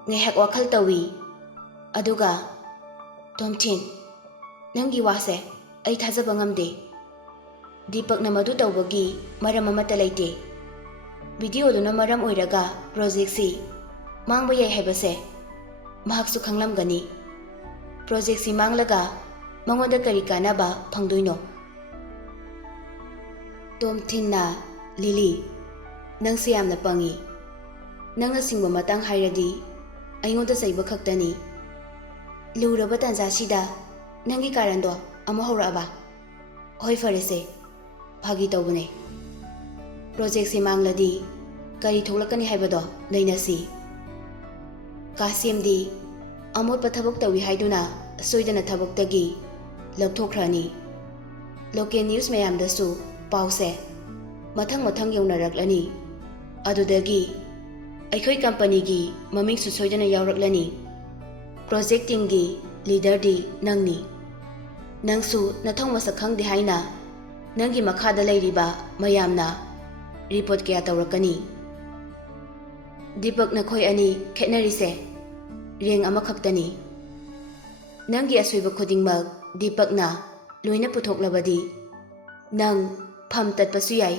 ꯉꯥꯏꯍꯥꯛ ꯋꯥꯈꯜ ꯇꯧꯏ, ꯑꯗꯨꯒ ꯇꯣꯝꯊꯤꯟ, ꯅꯪꯒꯤ ꯋꯥꯁꯦ ꯑꯩ ꯊꯥꯖꯕ ꯉꯝꯗꯦ꯫ ꯗꯤꯄꯛꯅ ꯃꯗꯨ ꯇꯧꯕꯒꯤ ꯃꯔꯝ ꯑꯃꯠꯇ ꯂꯩꯇꯦ꯫ ꯚꯤꯗꯤꯑꯣꯗꯨꯅ ꯃꯔꯝ ꯑꯣꯏꯔꯒ ꯄ꯭ꯔꯣꯖꯦꯛꯁꯤ ꯃꯥꯡꯕ ꯌꯥꯏ ꯍꯥꯏꯕꯁꯦ ꯃꯍꯥꯛꯁꯨ ꯈꯪꯂꯝꯒꯅꯤ꯫ ꯄ꯭ꯔꯣꯖꯦꯛꯁꯤ ꯃꯥꯡꯂꯒ ꯃꯉꯣꯟꯗ ꯀꯔꯤ ꯀꯥꯟꯅꯕ ꯐꯪꯗꯣꯏꯅꯣ? ꯇꯣꯝꯊꯤꯟꯅ ꯂꯤꯂꯤ, ꯅꯪꯁꯦ ꯌꯥꯝꯅ ꯄꯪꯉꯤ꯫ ꯅꯪꯅ ꯁꯤꯡꯕ ꯃꯇꯥꯡ ꯍꯥꯏꯔꯗꯤ ꯑꯩꯉꯣꯟꯗ ꯆꯩꯕ ꯈꯛꯇꯅꯤ꯫ ꯂꯨꯔꯕ ꯇꯥꯟꯖꯥꯁꯤꯗ ꯅꯪꯒꯤ ꯀꯥꯔꯟꯗꯣ ꯑꯃꯨꯛ ꯍꯧꯔꯛꯑꯕ? ꯍꯣꯏ ꯐꯔꯦꯁꯦ, ꯐꯥꯒꯤ ꯇꯧꯕꯅꯦ꯫ ꯄ꯭ꯔꯣꯖꯦꯛꯁꯤ ꯃꯥꯡꯂꯗꯤ ꯀꯔꯤ ꯊꯣꯛꯂꯛꯀꯅꯤ ꯍꯥꯏꯕꯗꯣ ꯅꯩꯅꯁꯤ꯫ ꯀꯥꯁꯦꯝꯗꯤ ꯑꯃꯣꯠꯄ ꯊꯕꯛ ꯇꯧꯏ ꯍꯥꯏꯗꯨꯅ ꯁꯣꯏꯗꯅ ꯊꯕꯛꯇꯒꯤ ꯂꯧꯊꯣꯛꯈ꯭ꯔꯅꯤ꯫ ꯂꯣꯀꯦꯜ ꯅ꯭ꯌꯨꯁ ꯃꯌꯥꯝꯗꯁꯨ ꯄꯥꯎꯁꯦ ꯃꯊꯪ ꯃꯊꯪ ꯌꯧꯅꯔꯛꯂꯅꯤ꯫ ꯑꯗꯨꯗꯒꯤ ꯑꯩꯈꯣꯏ ꯀꯝꯄꯅꯤꯒꯤ ꯃꯃꯤꯡꯁꯨ ꯁꯣꯏꯗꯅ ꯌꯥꯎꯔꯛꯂꯅꯤ꯫ ꯄ꯭ꯔꯣꯖꯦꯛ ꯇꯤꯝꯒꯤ ꯂꯤꯗꯔꯗꯤ ꯅꯪꯅꯤ꯫ ꯅꯪꯁꯨ ꯅꯊꯧ ꯃꯁꯛ ꯈꯪꯗꯦ ꯍꯥꯏꯅ ꯅꯪꯒꯤ ꯃꯈꯥꯗ ꯂꯩꯔꯤꯕ ꯃꯌꯥꯝꯅ ꯔꯤꯄꯣꯔꯠ ꯀꯌꯥ ꯇꯧꯔꯛꯀꯅꯤ꯫ ꯗꯤꯄꯛ ꯅꯈꯣꯏ ꯑꯅꯤ ꯈꯦꯠꯅꯔꯤꯁꯦ ꯔꯦꯡ ꯑꯃꯈꯛꯇꯅꯤ꯫ ꯅꯪꯒꯤ ꯑꯁꯣꯏꯕ ꯈꯨꯗꯤꯡꯃꯛ ꯗꯤꯄꯛꯅ ꯂꯣꯏꯅ ꯄꯨꯊꯣꯛꯂꯕꯗꯤ ꯅꯪ ꯐꯝ ꯇꯠꯄꯁꯨ ꯌꯥꯏ,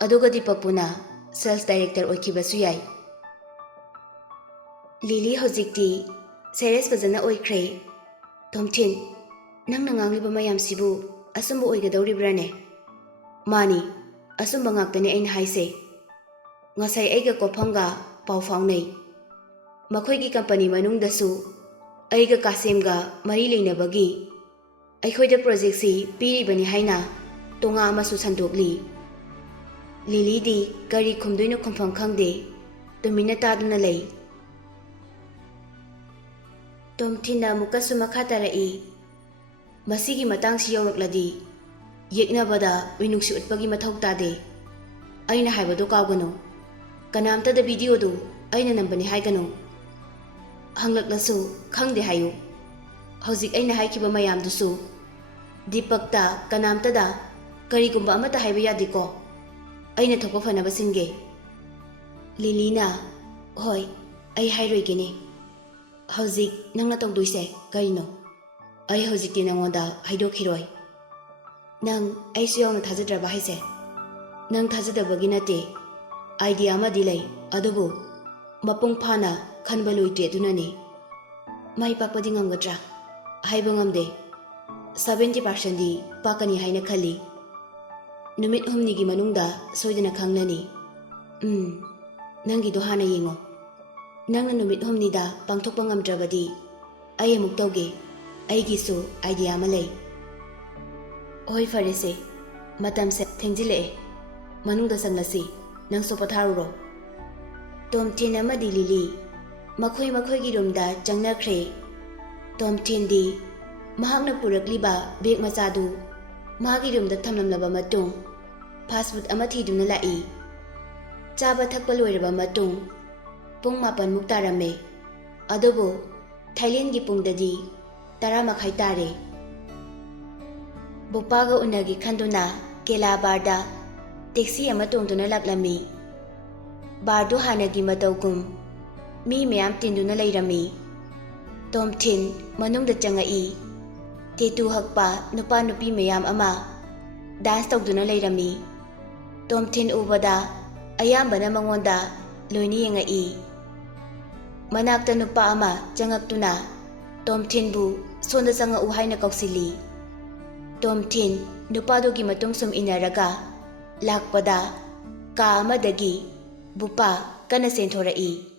ꯑꯗꯨꯒ ꯗꯤꯄꯛꯄꯨꯅ ꯁꯦꯜꯁ ꯗꯥꯏꯔꯦꯛꯇꯔ ꯑꯣꯏꯈꯤꯕꯁꯨ ꯌꯥꯏ꯫ ꯂꯤꯂꯤ ꯍꯧꯖꯤꯛꯇꯤ ꯁꯦꯔꯤꯌꯁ ꯐꯖꯅ ꯑꯣꯏꯈ꯭ꯔꯦ꯫ ꯇꯣꯝꯊꯤꯟ, ꯅꯪꯅ ꯉꯥꯡꯂꯤꯕ ꯃꯌꯥꯝꯁꯤꯕꯨ ꯑꯆꯨꯝꯕ ꯑꯣꯏꯒꯗꯧꯔꯤꯕ꯭ꯔꯥꯅꯦ? ꯃꯥꯅꯤ, ꯑꯆꯨꯝꯕ ꯉꯥꯛꯇꯅꯤ ꯑꯩꯅ ꯍꯥꯏꯁꯦ꯫ ꯉꯁꯥꯏ ꯑꯩꯒ ꯀꯣꯐꯝꯒ ꯄꯥꯎ ꯐꯥꯎꯅꯩ꯫ ꯃꯈꯣꯏꯒꯤ ꯀꯝꯄꯅꯤ ꯃꯅꯨꯡꯗꯁꯨ ꯑꯩꯒ ꯀꯥꯁꯦꯝꯒ ꯃꯔꯤ ꯂꯩꯅꯕꯒꯤ ꯑꯩꯈꯣꯏꯗ ꯄ꯭ꯔꯣꯖꯦꯛꯁꯤ ꯄꯤꯔꯤꯕꯅꯤ ꯍꯥꯏꯅ ꯇꯣꯉꯥ ꯑꯃꯁꯨ ꯁꯟꯗꯣꯛꯂꯤ꯫ ꯂꯤꯂꯤꯗꯤ ꯀꯔꯤ ꯈꯨꯝꯗꯣꯏꯅꯣ ꯈꯨꯝꯐꯝ ꯈꯪꯗꯦ, ꯇꯨꯃꯤꯟꯅ ꯇꯥꯗꯨꯅ ꯂꯩ꯫ ꯇꯣꯝꯊꯤꯟꯅ ꯑꯃꯨꯛꯀꯁꯨ ꯃꯈꯥ ꯇꯥꯔꯛꯏ, ꯃꯁꯤꯒꯤ ꯃꯇꯥꯡꯁꯤ ꯌꯧꯔꯛꯂꯗꯤ ꯌꯦꯛꯅꯕꯗ ꯃꯤꯅꯨꯡꯁꯤ ꯎꯠꯄꯒꯤ ꯃꯊꯧ ꯇꯥꯗꯦ꯫ ꯑꯩꯅ ꯍꯥꯏꯕꯗꯣ ꯀꯥꯎꯒꯅꯨ꯫ ꯀꯅꯥꯝꯇꯗ ꯚꯤꯗꯤꯑꯣꯗꯨ ꯑꯩꯅ ꯅꯝꯕꯅꯤ ꯍꯥꯏꯒꯅꯨ꯫ ꯍꯪꯂꯛꯂꯁꯨ ꯈꯪꯗꯦ ꯍꯥꯏꯌꯨ꯫ ꯍꯧꯖꯤꯛ ꯑꯩꯅ ꯍꯥꯏꯈꯤꯕ ꯃꯌꯥꯝꯗꯨꯁꯨ ꯗꯤꯄꯛꯇ ꯀꯅꯥꯝꯇꯗ ꯀꯔꯤꯒꯨꯝꯕ ꯑꯃꯠꯇ ꯍꯥꯏꯕ ꯌꯥꯗꯦꯀꯣ꯫ ꯑꯩꯅ ꯊꯣꯛꯄ ꯐꯅꯕ ꯁꯤꯟꯒꯦ꯫ ꯂꯤꯂꯤꯅ ꯍꯣꯏ, ꯑꯩ ꯍꯥꯏꯔꯣꯏꯒꯦꯅꯦ꯫ ꯍꯧꯖꯤꯛ ꯅꯪꯅ ꯇꯧꯗꯣꯏꯁꯦ ꯀꯔꯤꯅꯣ? ꯑꯩ ꯍꯧꯖꯤꯛꯇꯤ ꯅꯪꯉꯣꯟꯗ ꯍꯥꯏꯗꯣꯛꯈꯤꯔꯣꯏ꯫ ꯅꯪ ꯑꯩꯁꯨ ꯌꯥꯎꯅ ꯊꯥꯖꯗ꯭ꯔꯕ ꯍꯥꯏꯁꯦ? ꯅꯪ ꯊꯥꯖꯗꯕꯒꯤ ꯅꯠꯇꯦ, ꯑꯥꯏꯗꯤꯌꯥ ꯑꯃꯗꯤ ꯂꯩ, ꯑꯗꯨꯕꯨ ꯃꯄꯨꯡ ꯐꯥꯅ ꯈꯟꯕ ꯂꯣꯏꯗ꯭ꯔꯤ, ꯑꯗꯨꯅꯅꯤ꯫ ꯃꯥꯏ ꯄꯥꯛꯄꯗꯤ ꯉꯝꯒꯗ꯭ꯔꯥ? ꯍꯥꯏꯕ ꯉꯝꯗꯦ꯫ 70%ꯗꯤ ꯄꯥꯛꯀꯅꯤ ꯍꯥꯏꯅ ꯈꯜꯂꯤ꯫ ꯅꯨꯃꯤꯠ 8ꯅꯤꯒꯤ ꯃꯅꯨꯡꯗ ꯁꯣꯏꯗꯅ ꯈꯪꯂꯅꯤ꯫ ꯅꯪꯒꯤꯗꯣ ꯍꯥꯟꯅ ꯌꯦꯡꯉꯣ꯫ ꯅꯪꯅ ꯅꯨꯃꯤꯠ 8ꯅꯤꯗ ꯄꯥꯡꯊꯣꯛꯄ ꯉꯝꯗ꯭ꯔꯕꯗꯤ ꯑꯩ ꯑꯃꯨꯛ ꯇꯧꯒꯦ꯫ ꯑꯩꯒꯤꯁꯨ ꯑꯥꯏꯗꯤꯌꯥ ꯑꯃ ꯂꯩ꯫ ꯍꯣꯏ ꯐꯔꯦꯁꯦ, ꯃꯇꯝꯁꯦ ꯊꯦꯡꯖꯤꯜꯂꯛꯑꯦ, ꯃꯅꯨꯡꯗ ꯆꯪꯂꯁꯤ꯫ ꯅꯪꯁꯨ ꯄꯣꯊꯥꯔꯨꯔꯣ꯫ ꯇꯣꯝꯊꯤꯟ ꯑꯃꯗꯤ ꯂꯤꯂꯤ ꯃꯈꯣꯏꯒꯤ ꯔꯨꯝꯗ ꯆꯪꯅꯈ꯭ꯔꯦ꯫ ꯇꯣꯝꯊꯤꯟꯗꯤ ꯃꯍꯥꯛꯅ ꯄꯨꯔꯛꯂꯤꯕ ꯕꯦꯒ ꯃꯆꯥꯗꯨ ꯃꯥꯒꯤ ꯔꯨꯝꯗ ꯊꯝꯂꯝꯂꯕ ꯃꯇꯨꯡ ꯐꯥꯁ ꯐꯨꯗ ꯑꯃ ꯊꯤꯗꯨꯅ ꯂꯥꯛꯏ꯫ ꯆꯥꯕ ꯊꯛꯄ ꯂꯣꯏꯔꯕ ꯃꯇꯨꯡ ꯄꯨꯡ 9ꯃꯨꯛ ꯇꯥꯔꯝꯃꯦ, ꯑꯗꯨꯕꯨ ꯊꯥꯏꯂꯦꯟꯒꯤ ꯄꯨꯡꯗꯗꯤ 10:30 ꯇꯥꯔꯦ꯫ ꯕꯣꯄꯥꯒ ꯎꯅꯒꯦ ꯈꯟꯗꯨꯅ ꯀꯦꯂꯥ ꯕꯥꯔꯗ ꯇꯦꯛꯁꯤ ꯑꯃ ꯇꯣꯡꯗꯨꯅ ꯂꯥꯛꯂꯝꯃꯤ꯫ ꯕꯥꯔꯗꯨ ꯍꯥꯟꯅꯒꯤ ꯃꯇꯧꯒꯨꯝ ꯃꯤ ꯃꯌꯥꯝ ꯇꯤꯟꯗꯨꯅ ꯂꯩꯔꯝꯃꯤ꯫ ꯇꯣꯝꯊꯤꯟ ꯃꯅꯨꯡꯗ ꯆꯪꯉꯛꯏ꯫ ꯇꯦꯇꯨ ꯍꯛꯄ ꯅꯨꯄꯥ ꯅꯨꯄꯤ ꯃꯌꯥꯝ ꯑꯃ ꯗꯥꯟꯁ ꯇꯧꯗꯨꯅ ꯂꯩꯔꯝꯃꯤ꯫ ꯇꯣꯝꯊꯤꯟ ꯎꯕꯗ ꯑꯌꯥꯝꯕꯅ ꯃꯉꯣꯟꯗ ꯂꯣꯏꯅ ꯌꯦꯡꯉꯛꯏ꯫ ꯃꯅꯥꯛꯇ ꯅꯨꯄꯥ ꯑꯃ ꯆꯪꯉꯛꯇꯨꯅ ꯇꯣꯝꯊꯤꯟꯕꯨ ꯁꯣꯟꯗ ꯆꯪꯉꯛꯎ ꯍꯥꯏꯅ ꯀꯧꯁꯤꯜꯂꯤ꯫ ꯇꯣꯝꯊꯤꯟ ꯅꯨꯄꯥꯗꯨꯒꯤ ꯃꯇꯨꯡ ꯁꯨꯝ ꯏꯟꯅꯔꯒ ꯂꯥꯛꯄꯗ ꯀꯥ ꯑꯃꯗꯒꯤ ꯕꯨꯄꯥ ꯀꯟꯅ ꯆꯦꯟꯊꯣꯔꯛꯏ꯫